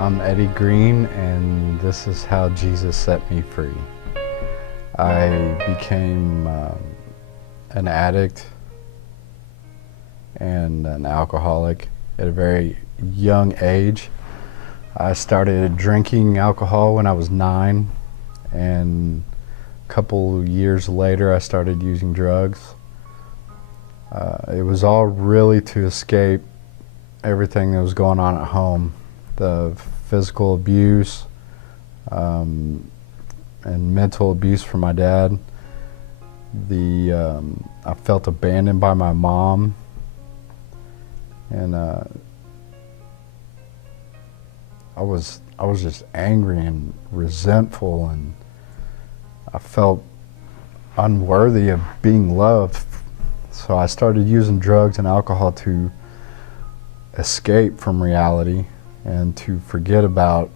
I'm Eddie Green, and this is how Jesus set me free. I became an addict and an alcoholic at a very young age. I started drinking alcohol when I was 9, and a couple years later I started using drugs. It was all really to escape everything that was going on at home. The physical abuse and mental abuse from my dad. I felt abandoned by my mom, and I was just angry and resentful, and I felt unworthy of being loved. So I started using drugs and alcohol to escape from reality and to forget about,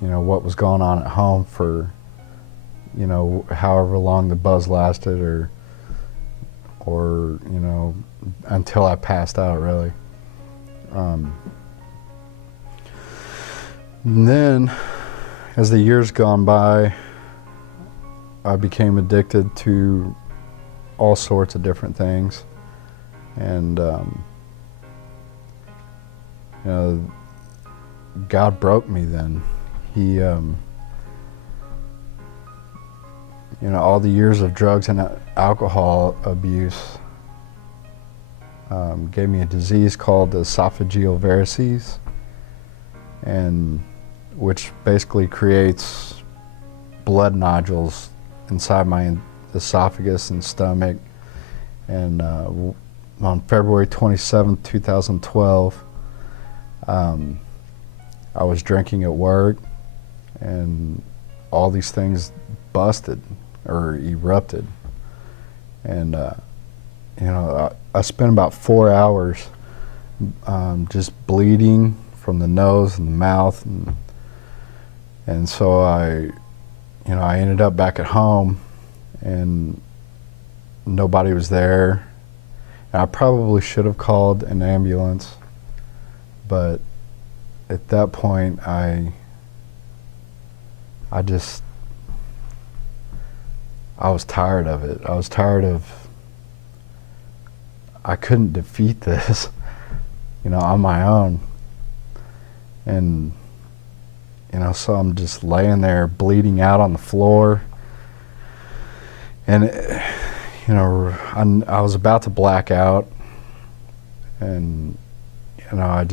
what was going on at home for, however long the buzz lasted, or until I passed out, really. And then, as the years gone by, I became addicted to all sorts of different things, and God broke me then. He, all the years of drugs and alcohol abuse gave me a disease called esophageal varices, and which basically creates blood nodules inside my esophagus and stomach. And on February 27th, 2012, I was drinking at work, and all these things busted or erupted. And I spent about 4 hours just bleeding from the nose and the mouth, and so I ended up back at home, and nobody was there. And I probably should have called an ambulance, but at that point I was tired of it. I was tired of, I couldn't defeat this, on my own. And, so I'm just laying there bleeding out on the floor. And, I was about to black out. And, I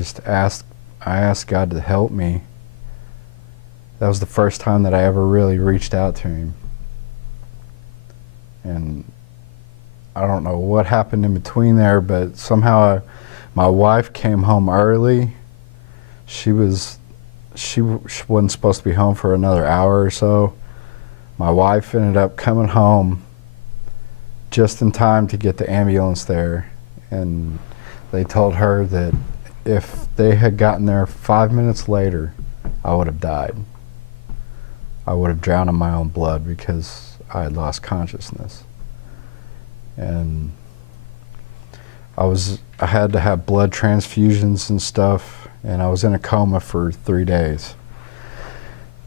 asked God to help me. That was the first time that I ever really reached out to Him. And I don't know what happened in between there, but somehow my wife came home early. She wasn't supposed to be home for another hour or so. My wife ended up coming home just in time to get the ambulance there, and they told her that if they had gotten there 5 minutes later, I would have died. I would have drowned in my own blood because I had lost consciousness. And I had to have blood transfusions and stuff, and I was in a coma for 3 days.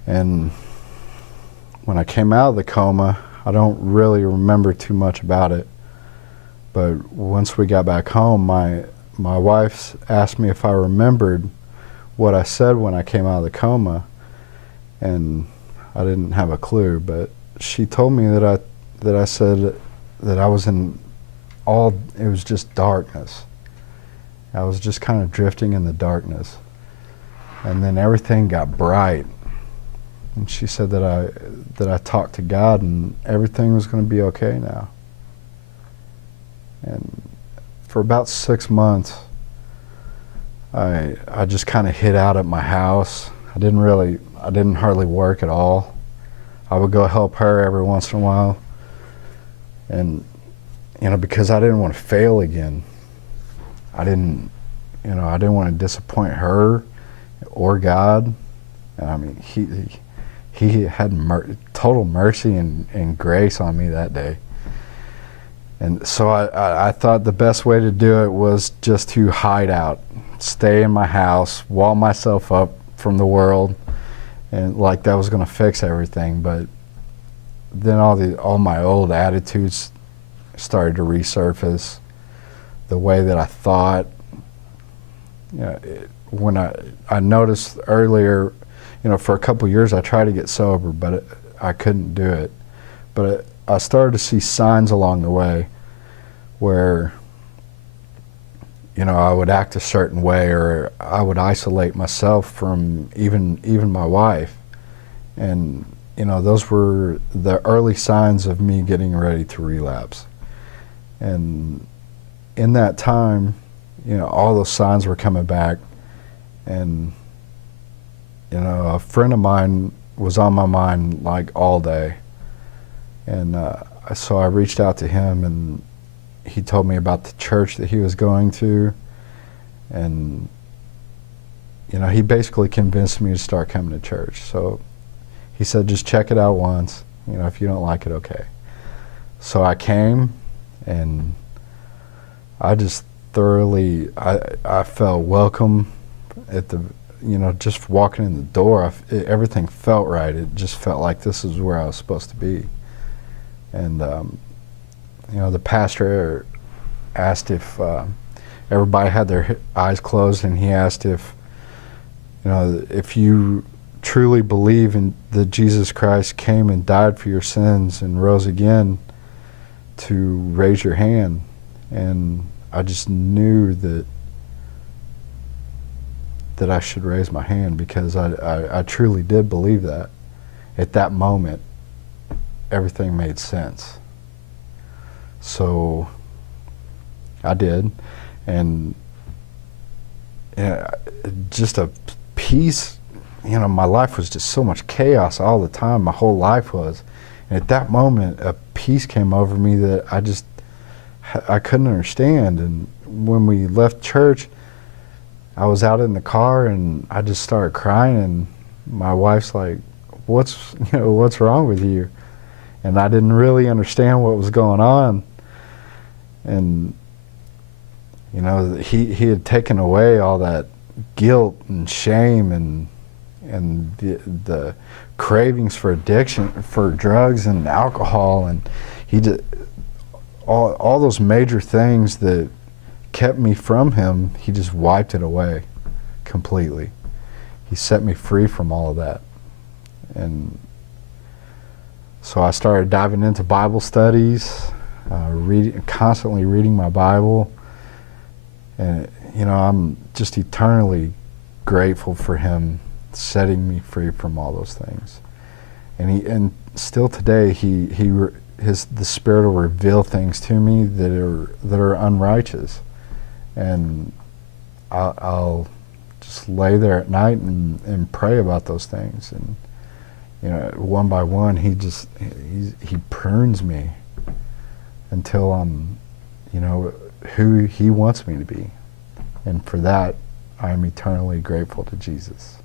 And when I came out of the coma, I don't really remember too much about it, but once we got back home, my wife asked me if I remembered what I said when I came out of the coma, and I didn't have a clue, but she told me that I said that I was it was just darkness. I was just kind of drifting in the darkness. And then everything got bright. And she said that I talked to God and everything was going to be okay now. And for about 6 months, I just kind of hid out at my house. I didn't hardly work at all. I would go help her every once in a while. And, because I didn't want to fail again. I didn't want to disappoint her or God. And I mean, he had total mercy and grace on me that day. And so I thought the best way to do it was just to hide out, stay in my house, wall myself up from the world, and like that was going to fix everything. But then all my old attitudes started to resurface. The way that I thought. When I noticed earlier, for a couple of years I tried to get sober, but I couldn't do it. But I started to see signs along the way where, I would act a certain way, or I would isolate myself from even my wife. And, those were the early signs of me getting ready to relapse. And in that time, all those signs were coming back. And, a friend of mine was on my mind like all day. And so I reached out to him, and he told me about the church that he was going to. And, he basically convinced me to start coming to church. So he said, just check it out once. If you don't like it, okay. So I came, and I just thoroughly, I felt welcome at the, just walking in the door. Everything felt right. It just felt like this is where I was supposed to be. And, the pastor asked if everybody had their eyes closed, and he asked if you truly believe in that Jesus Christ came and died for your sins and rose again, to raise your hand. And I just knew that I should raise my hand, because I truly did believe that. At that moment, everything made sense. So I did, and just a peace. My life was just so much chaos all the time. My whole life was. And at that moment, a peace came over me that I couldn't understand. And when we left church, I was out in the car, and I just started crying, and my wife's like, what's wrong with you? And I didn't really understand what was going on. And, he had taken away all that guilt and shame and the cravings for addiction, for drugs and alcohol, and he did all those major things that kept me from him. He just wiped it away completely. He set me free from all of that. And so I started diving into Bible studies, constantly reading my Bible. And, I'm just eternally grateful for him setting me free from all those things. And still today, the Spirit will reveal things to me that are unrighteous. And I'll just lay there at night and pray about those things. And, one by one, he prunes me until I'm, who he wants me to be. And for that, I am eternally grateful to Jesus.